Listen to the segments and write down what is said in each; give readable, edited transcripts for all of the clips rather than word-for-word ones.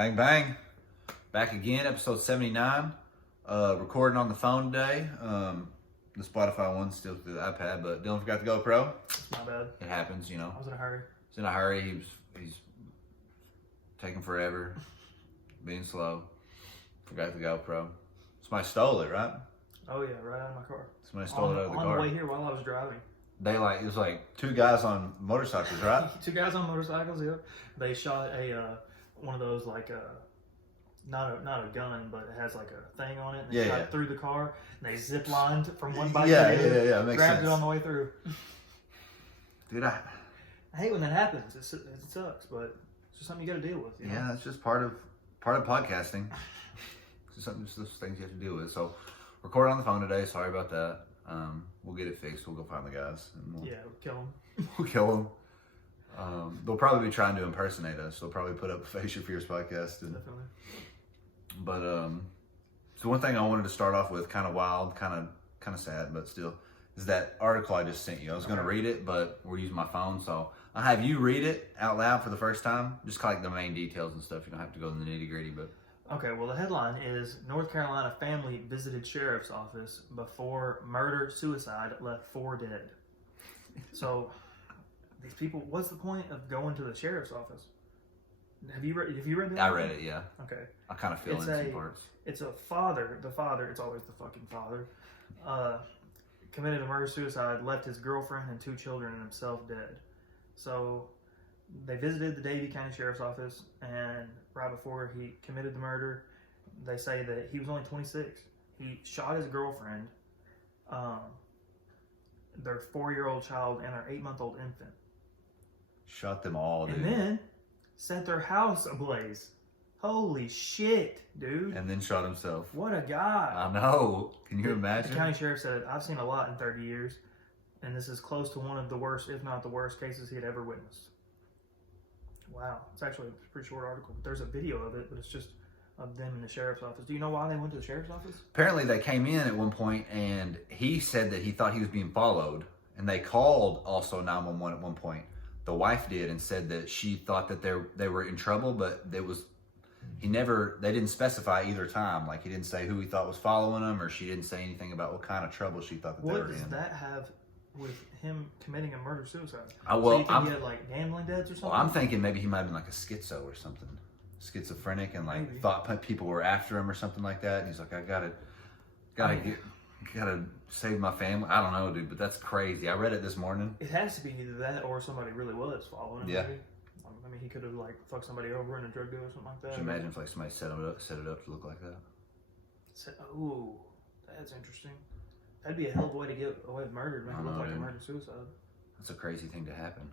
Bang, bang. Back again, episode 79. Recording on the phone today. The Spotify one's still through the iPad, but Dylan forgot the GoPro. It's my bad. It happens, you know. I was in a hurry. He's in a hurry. He's taking forever, being slow. Forgot the GoPro. Somebody stole it, right? Oh yeah, right out of my car. Somebody stole it out of the car. On the way here while I was driving. It was like two guys on motorcycles, right? Two guys on motorcycles, yep. They shot one of those not a gun, but it has like a thing on it. And they shot it through the car, and they zip lined from one bike to the other. Yeah, makes grabbed sense. it on the way through. Dude, I hate when that happens. It sucks, but it's just something you got to deal with. You know? Yeah, it's just part of podcasting. It's just those things you have to deal with. So, recording on the phone today. Sorry about that. We'll get it fixed. We'll go find the guys. And we'll kill them. We'll kill them. They'll probably be trying to impersonate us. They'll probably put up a Face Your Fears podcast. Definitely. But so one thing I wanted to start off with, kind of wild, kind of sad, but still, is that article I just sent you. I was going to read it, but we're using my phone, so I'll have you read it out loud for the first time. Just like the main details and stuff. You don't have to go in the nitty gritty, but. Okay, well, the headline is North Carolina family visited sheriff's office before murder-suicide left 4 dead. So, these people, what's the point of going to the sheriff's office? Have you read that? I read it, yeah. Okay. I kind of feel in some parts. It's a father, it's always the fucking father, committed a murder-suicide, left his girlfriend and 2 children and himself dead. So, they visited the Davie County Sheriff's Office, and right before he committed the murder, they say that he was only 26. He shot his girlfriend, their 4-year-old child, and their 8-month-old infant. Shot them all, dude. And then set their house ablaze. Holy shit, dude. And then shot himself. What a guy. I know. Can you imagine? The county sheriff said, I've seen a lot in 30 years, and this is close to one of the worst, if not the worst, cases he had ever witnessed. Wow. It's actually a pretty short article. But there's a video of it, but it's just of them in the sheriff's office. Do you know why they went to the sheriff's office? Apparently they came in at one point, and he said that he thought he was being followed, and they called also 911 at one point. The wife did, and said that she thought that they were in trouble, but they didn't specify either time. Like, he didn't say who he thought was following them, or she didn't say anything about what kind of trouble she thought that they were in. What does that have with him committing a murder-suicide? Well, so you think he had like gambling debts or something? Well, I'm thinking maybe he might have been like a schizo or something. Schizophrenic, and like maybe thought people were after him or something like that. And he's like, I gotta save my family. I don't know, dude, but that's crazy. I read it this morning. It has to be either that or somebody really was following him. Yeah. Maybe. I mean, he could have like fucked somebody over in a drug deal or something like that. Could you imagine if like somebody set it up to look like that? Ooh, that's interesting. That'd be a hell of a way to get away with murder, make it look like a murder-suicide. That's a crazy thing to happen.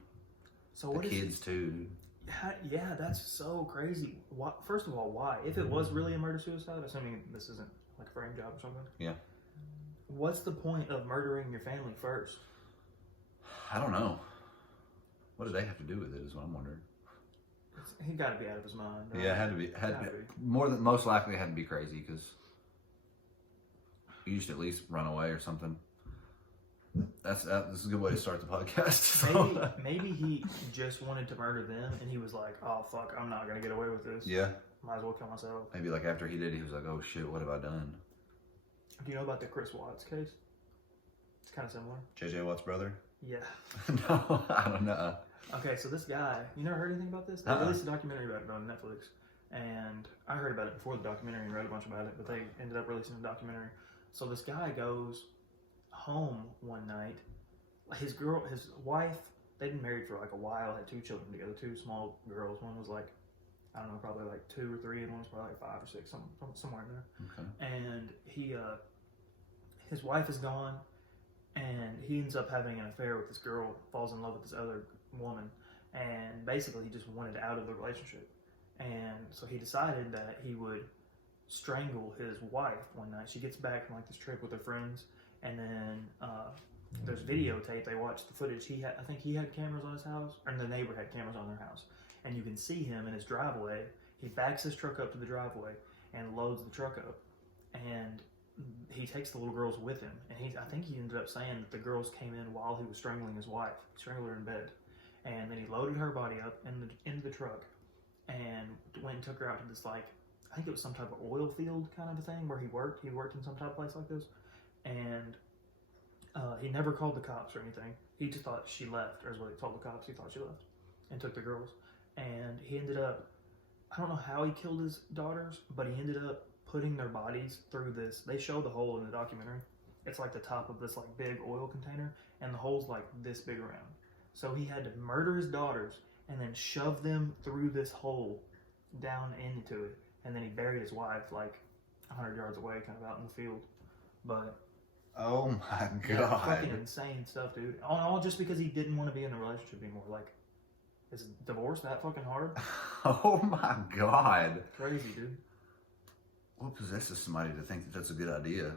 So what kids too, dude. Yeah, that's so crazy. First of all, why? If it was really a murder-suicide, assuming this isn't like a frame job or something. Yeah. What's the point of murdering your family first? I don't know. What do they have to do with it is what I'm wondering. He got to be out of his mind. Right? Yeah, it had to be. Most likely it had to be crazy, because you should at least run away or something. This is a good way to start the podcast. So. Maybe he just wanted to murder them, and he was like, "Oh fuck, I'm not gonna get away with this. Yeah, might as well kill myself." Maybe like after he did, he was like, "Oh shit, what have I done?" Do you know about the Chris Watts case? It's kind of similar. J.J. Watt's brother? Yeah. No, I don't know. Okay, so this guy, you never heard anything about this? They released a documentary about it on Netflix, and I heard about it before the documentary and read a bunch about it, but they ended up releasing a documentary. So this guy goes home one night. His wife, they'd been married for like a while, had 2 children together, 2 small girls. One was like, I don't know, probably like 2 or 3, and one was probably like 5 or 6, somewhere in there. Okay. And his wife is gone, and he ends up having an affair with this girl, falls in love with this other woman, and basically he just wanted out of the relationship. And so he decided that he would strangle his wife one night. She gets back from like this trip with her friends, and then there's videotape. They watched the footage. I think he had cameras on his house, or the neighbor had cameras on their house, and you can see him in his driveway. He backs his truck up to the driveway and loads the truck up, and he takes the little girls with him. And I think he ended up saying that the girls came in while he was strangling his wife. He strangled her in bed, and then he loaded her body up into the truck. And went and took her out to this, like, I think it was some type of oil field kind of a thing where he worked. He worked in some type of place like this. And he never called the cops or anything. He just thought she left, or is what he told the cops. He thought she left and took the girls. And he ended up, I don't know how he killed his daughters, but he ended up putting their bodies through this. They show the hole in the documentary. It's like the top of this like big oil container, and the hole's like this big around. So he had to murder his daughters and then shove them through this hole down into it. And then he buried his wife like 100 yards away, kind of out in the field. But oh my god, yeah, fucking insane stuff, dude. All just because he didn't want to be in a relationship anymore. Like, is divorce that fucking hard? Oh my god, Crazy, dude. What possesses somebody to think that that's a good idea?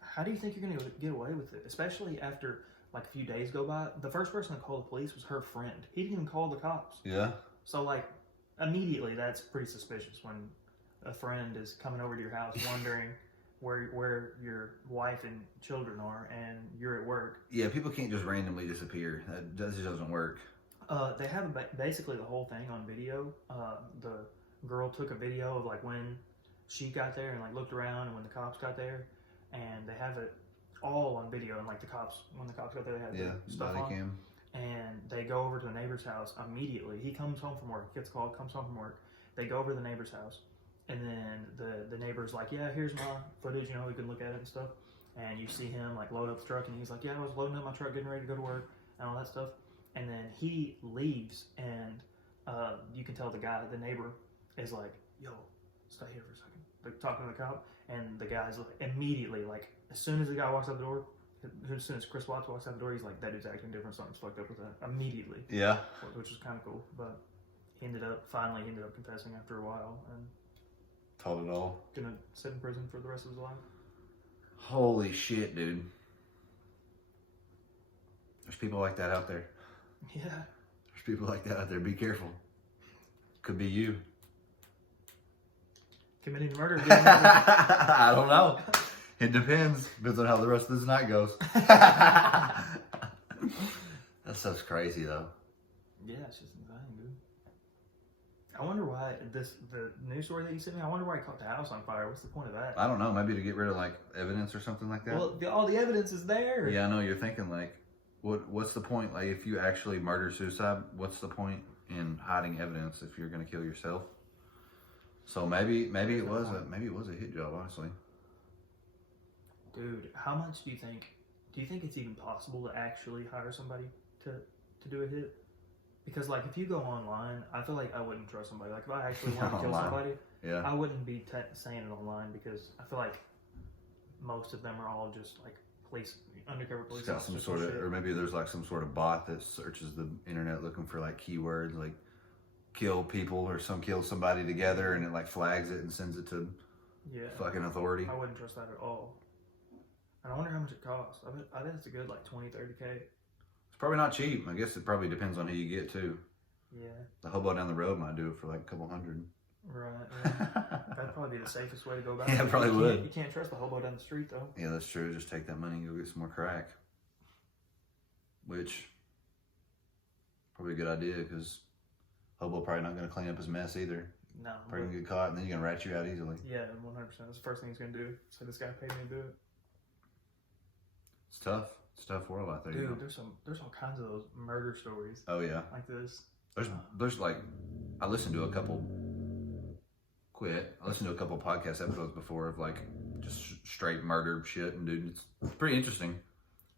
How do you think you're gonna get away with it? Especially after like a few days go by. The first person to call the police was her friend. He didn't even call the cops. Yeah. So like immediately, that's pretty suspicious when a friend is coming over to your house wondering where your wife and children are, and you're at work. Yeah, people can't just randomly disappear. That just doesn't work. They have basically the whole thing on video. The girl took a video of like when she got there and like looked around, and when the cops got there, and they have it all on video. And like when the cops got there, they had the stuff body on. cam. And they go over to the neighbor's house immediately. He comes home from work, gets called, comes home from work. They go over to the neighbor's house, and then the neighbor's like, yeah, here's my footage, you know, we can look at it and stuff. And you see him like load up the truck, and he's like, yeah, I was loading up my truck, getting ready to go to work, and all that stuff. And then he leaves, and you can tell the neighbor is like, yo, stay here for a second. They're talking to the cop, and the guy's like, immediately, like, as soon as the guy walks out the door, as soon as Chris Watts walks out the door, he's like, that dude's acting different, something's fucked up with that, immediately. Yeah. Which is kind of cool, but he ended up confessing after a while, and told it all. gonna sit in prison for the rest of his life. Holy shit, dude. There's people like that out there. Yeah. There's people like that out there. Be careful. Could be you. Committing murder. I don't know. It depends. Depends on how the rest of this night goes. That stuff's crazy, though. Yeah, it's just insane, dude. I wonder why the news story that you sent me, I wonder why he caught the house on fire. What's the point of that? I don't know. Maybe to get rid of, like, evidence or something like that. Well, all the evidence is there. Yeah, I know. You're thinking, like, what's the point? Like, if you actually murder-suicide, what's the point in hiding evidence if you're going to kill yourself? So maybe it was a hit job, honestly. Dude, how much do you think it's even possible to actually hire somebody to do a hit? Because like if you go online, I feel like I wouldn't trust somebody. Like if I actually want to kill somebody, yeah, I wouldn't be saying it online, because I feel like most of them are all just like undercover police. It's got some sort of, or maybe there's like some sort of bot that searches the internet looking for like keywords like kill people or kill somebody together, and it like flags it and sends it to fucking authority. I wouldn't trust that at all. And I wonder how much it costs. I bet it's a good like 20-30K. It's probably not cheap. I guess it probably depends on who you get too. Yeah. The hobo down the road might do it for like a couple hundred. Right. Yeah. That'd probably be the safest way to go about it. Yeah, it probably would. You can't trust the hobo down the street though. Yeah, that's true. Just take that money and go get some more crack. Which, probably a good idea, because hobo probably not going to clean up his mess either. No. Probably going to get caught, and then you're going to rat you out easily. Yeah, 100%. That's the first thing he's going to do. So this guy paid me to do it. It's tough. It's a tough world out there. Dude, you know? there's all kinds of those murder stories. Oh yeah. Like this. There's like, I listened to a couple podcast episodes before of like just straight murder shit, and dude, it's pretty interesting.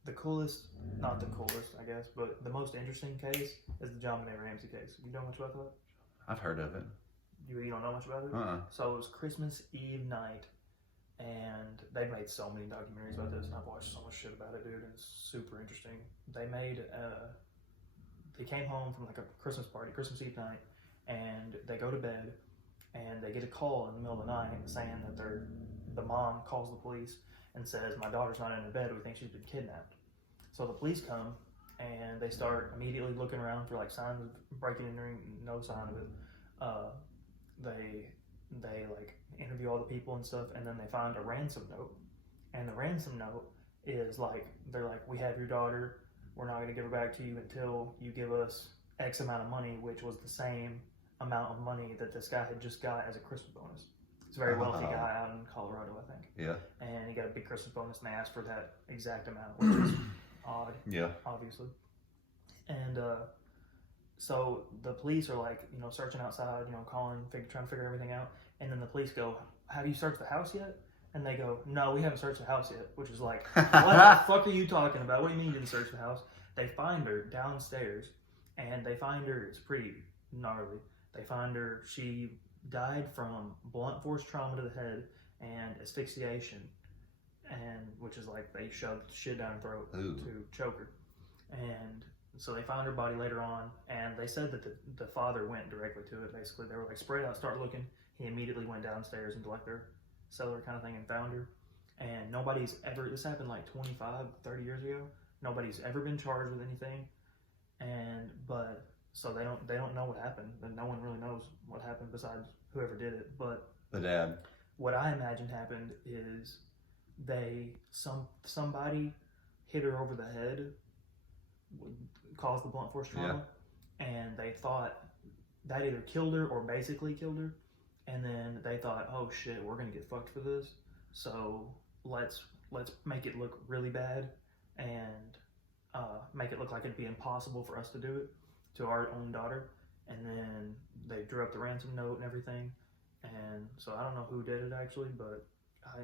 Not the coolest, I guess, but the most interesting case is the John and Ramsey case. You know much about that? I've heard of it. You don't know much about it? So it was Christmas Eve night, and they made so many documentaries about this, and I've watched so much shit about it, dude, and it's super interesting. They came home from like a Christmas party, Christmas Eve night, and they go to bed, and they get a call in the middle of the night saying that the mom calls the police and says, my daughter's not in her bed, we think she's been kidnapped. So the police come, and they start immediately looking around for like signs of breaking and entering, no sign of it. They like interview all the people and stuff, and then they find a ransom note. And the ransom note is like, they're like, we have your daughter, we're not going to give her back to you until you give us X amount of money, which was the same amount of money that this guy had just got as a Christmas bonus. He's a very wealthy guy out in Colorado, I think. Yeah. And he got a big Christmas bonus, and they asked for that exact amount, which is odd. Yeah. Obviously. And so the police are like, searching outside, calling, trying to figure everything out. And then the police go, "Have you searched the house yet?" And they go, "No, we haven't searched the house yet," which is like, what the fuck are you talking about? What do you mean you didn't search the house? They find her downstairs, and they find her, it's pretty gnarly. They find her, she died from blunt force trauma to the head and asphyxiation, and which is like they shoved shit down her throat to choke her. And so they found her body later on, and they said that the father went directly to it. Basically, they were like, "Spread out, start looking." He immediately went downstairs into like their cellar kind of thing and found her. And nobody's ever, this happened like 25, 30 years ago. Nobody's ever been charged with anything. But so they don't know what happened. And no one really knows what happened besides whoever did it. But the dad. What I imagine happened is somebody hit her over the head, caused the blunt force trauma, and they thought that either killed her or basically killed her. And then they thought, "Oh shit, we're gonna get fucked for this. So let's make it look really bad and make it look like it'd be impossible for us to do it to our own daughter." And then they drew up the ransom note and everything. And so I don't know who did it actually, but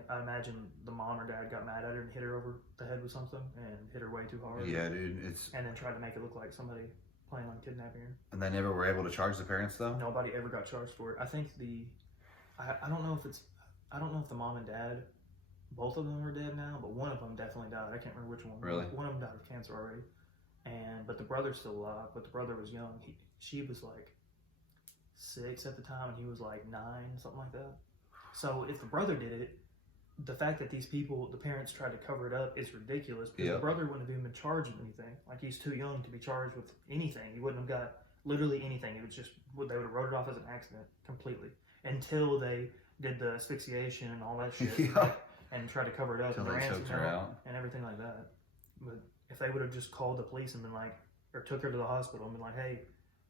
I imagine the mom or dad got mad at her and hit her over the head with something and hit her way too hard. Yeah, dude, and then tried to make it look like somebody planning on kidnapping her. And they never were able to charge the parents though? Nobody ever got charged for it. I think I don't know if the mom and dad, both of them are dead now, but one of them definitely died. I can't remember which one. Really? One of them died of cancer already. But the brother's still alive, but the brother was young. She was like 6 at the time, and he was like 9, something like that. So if the brother did it, the fact that the parents tried to cover it up is ridiculous, because the brother wouldn't have even been charged with anything. Like, he's too young to be charged with anything. He wouldn't have got literally anything. It was just, they would have wrote it off as an accident completely until they did the asphyxiation and all that shit and tried to cover it up and ransom her and everything like that. But if they would have just called the police and been like, or took her to the hospital and been like, "Hey,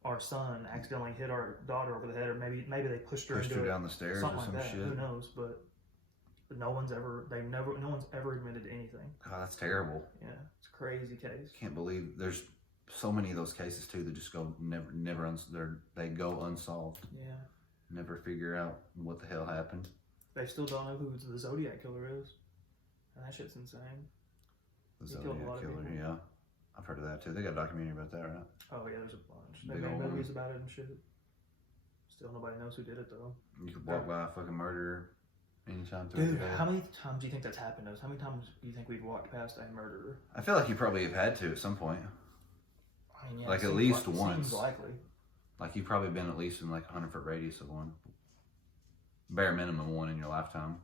our son accidentally hit our daughter over the head," or maybe they pushed her down the stairs or some shit. Who knows? But no one's ever admitted to anything. Oh, that's terrible. Yeah, it's a crazy case. Can't believe there's so many of those cases too that just go they go unsolved. Yeah. Never figure out what the hell happened. They still don't know who the Zodiac killer is. And that shit's insane. The Zodiac killer, yeah. I've heard of that too. They got a documentary about that, right? Oh yeah, there's a bunch. They made movies about it and shit. Still nobody knows who did it though. You could walk by a fucking murderer anytime through the day. How many times do you think that's happened to us? How many times do you think we've walked past a murderer? I feel like you probably have had to at some point. I mean, yeah, like at least once. Seems likely. Like you've probably been at least in like a 100-foot radius of one. Bare minimum one in your lifetime.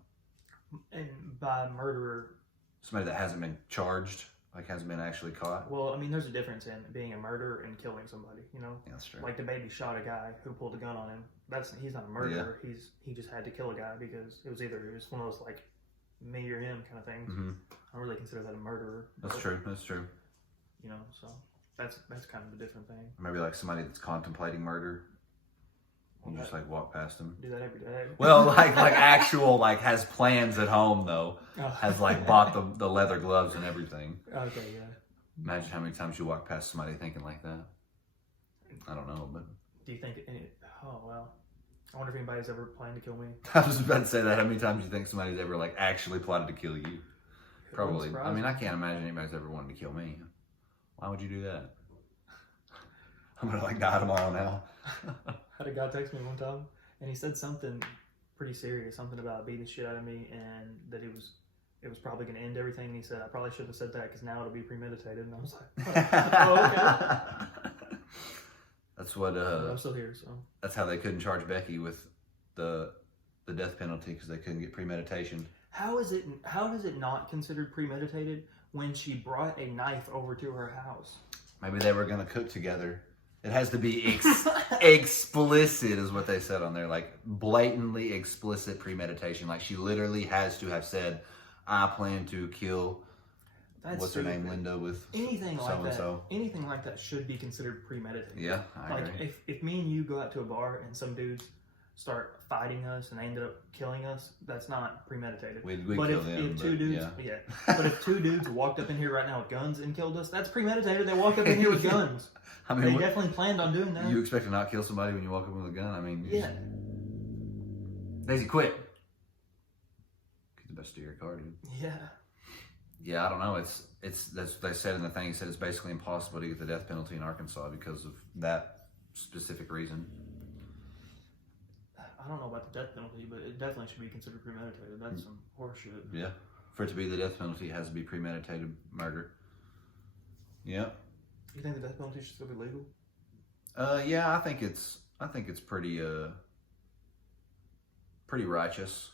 And by murderer, somebody that hasn't been charged, like hasn't been actually caught. Well, I mean, there's a difference in being a murderer and killing somebody, you know? Yeah, that's true. Like the baby shot a guy who pulled a gun on him. He's not a murderer. Yeah. He just had to kill a guy because it was one of those like me or him kind of things. Mm-hmm. I don't really consider that a murderer. That's true. That's true. You know, so that's kind of a different thing. Maybe like somebody that's contemplating murder. You just like walk past them. Do that every day. Well, like actual like has plans at home though. Has like bought the leather gloves and everything. Okay, yeah. Imagine how many times you walk past somebody thinking like that. I don't know, but. Do you think? Oh wow. I wonder if anybody's ever planned to kill me. I was about to say that. How many times do you think somebody's ever like actually plotted to kill you? Probably. I mean, I can't imagine anybody's ever wanted to kill me. Why would you do that? I'm gonna like die tomorrow now. I had a guy text me one time, and he said something pretty serious, something about beating the shit out of me, and that it was probably going to end everything. And he said, "I probably shouldn't have said that because now it'll be premeditated." And I was like, "Oh, okay." That's what. I'm still here, so. That's how they couldn't charge Becky with the death penalty because they couldn't get premeditation. How is it not considered premeditated when she brought a knife over to her house? Maybe they were going to cook together. It has to be explicit is what they said on there. Like blatantly explicit premeditation. Like she literally has to have said, "I plan to kill That's what's her name, stupid. Linda, with Anything so like and that. so. Anything like that should be considered premeditated. Yeah, I Like agree. if me and you go out to a bar and some dudes start fighting us and they ended up killing us, that's not premeditated. We'd but kill if, them, if two but dudes, yeah. But if two dudes walked up in here right now with guns and killed us, that's premeditated. They walked up in here with guns. I They mean, definitely planned on doing that. you expect to not kill somebody when you walk up with a gun? I mean, Yeah. Daisy, quit. Get the best of your car, dude. Yeah. Yeah, I don't know. That's they said in the thing. He said it's basically impossible to get the death penalty in Arkansas because of that specific reason. I don't know about the death penalty, but it definitely should be considered premeditated. That's some horseshit. Yeah, for it to be the death penalty, it has to be premeditated murder. Yeah. You think the death penalty should still be legal? Yeah, I think it's pretty pretty righteous,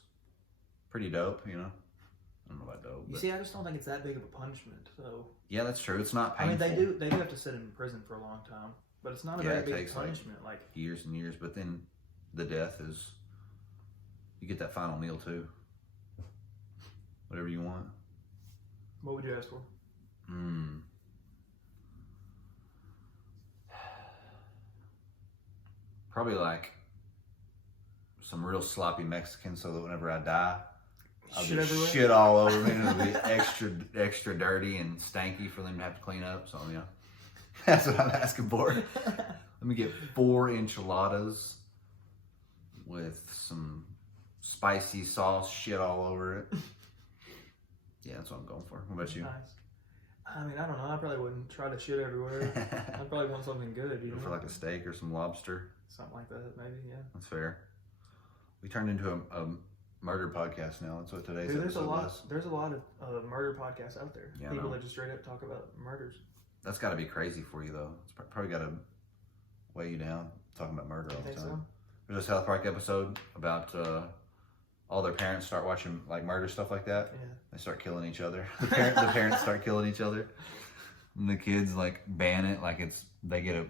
pretty dope. You know, I don't know about dope. You But see, I just don't think it's that big of a punishment. So yeah, that's true. It's not I mean, painful. they do have to sit in prison for a long time, but it's not a Yeah, very it big takes, like, punishment. Like Years and years, but then the death is you get that final meal too. Whatever you want. what would you ask for? Probably like some real sloppy Mexican, so that whenever I die, I'll Shit just everywhere? shit all over me, and it'll be extra dirty and stanky for them to have to clean up. So yeah, that's what I'm asking for. Let me get 4 enchiladas with some spicy sauce shit all over it. Yeah, that's what I'm going for. What about you? Nice. I mean, I don't know. I probably wouldn't try to shit everywhere. I'd probably want something good, you Go know? for like a steak or some lobster. Something like that, maybe, yeah. That's fair. We turned into a murder podcast now. That's what today's Dude, there's a episode lot. was. There's a lot of murder podcasts out there. Yeah, I People know. that just straight up talk about murders. That's got to be crazy for you, though. It's probably got to weigh you down talking about murder You all the think time. so? There's a South Park episode about all their parents start watching like murder stuff like that. Yeah. They start killing each other. The parents start killing each other. And the kids like ban it, like they get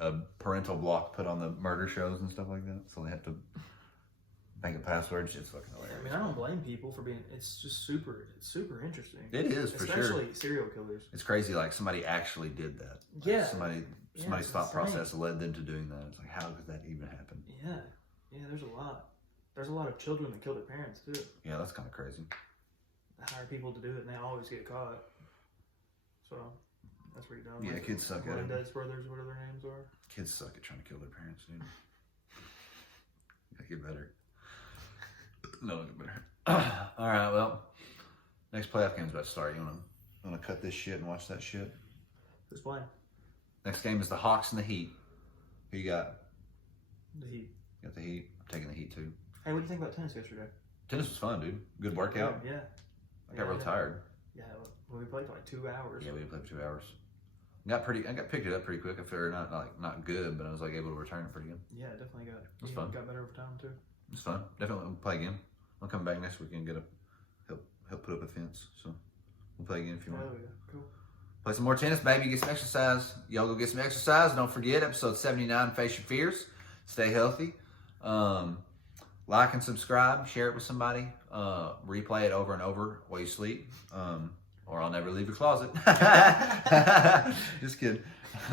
a parental block put on the murder shows and stuff like that. So they have to make a password. Shit's fucking hilarious. I mean, I don't blame people for being. It's just super interesting. It is for sure. Especially serial killers. It's crazy. Like somebody actually did that. Like, Yeah. Somebody's it's thought insane. process led them to doing that. It's like, how could that even happen? Yeah. Yeah, there's a lot. There's a lot of children that kill their parents, too. Yeah, that's kind of crazy. They hire people to do it, and they always get caught. So, that's pretty dumb. Yeah, kids suck at it. Melendez brothers, whatever their names are. Kids suck at trying to kill their parents, dude. Gotta get better. No, get better. All right, well, next playoff game's about to start. You wanna cut this shit and watch that shit? Who's playing? Next game is the Hawks and the Heat. Who you got? The Heat. You got the Heat. I'm taking the Heat too. Hey, what do you think about tennis yesterday? Tennis was fun, dude. Good workout. Yeah. I got real tired. Yeah, well, we played for like 2 hours. Yeah, we played for 2 hours. I got picked it up pretty quick. I figured not good, but I was like able to return it pretty good. Yeah, definitely got. It was you fun. Got better over time too. It's fun. Definitely we'll play again. I'll come back next weekend and help put up a fence. So we'll play again if you want. Oh yeah, cool. Play some more tennis, baby. Get some exercise. Y'all go get some exercise. Don't forget episode 79. Face your fears. Stay healthy. Like and subscribe. Share it with somebody. Replay it over and over while you sleep. Or I'll never leave your closet. Just kidding.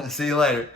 See you later.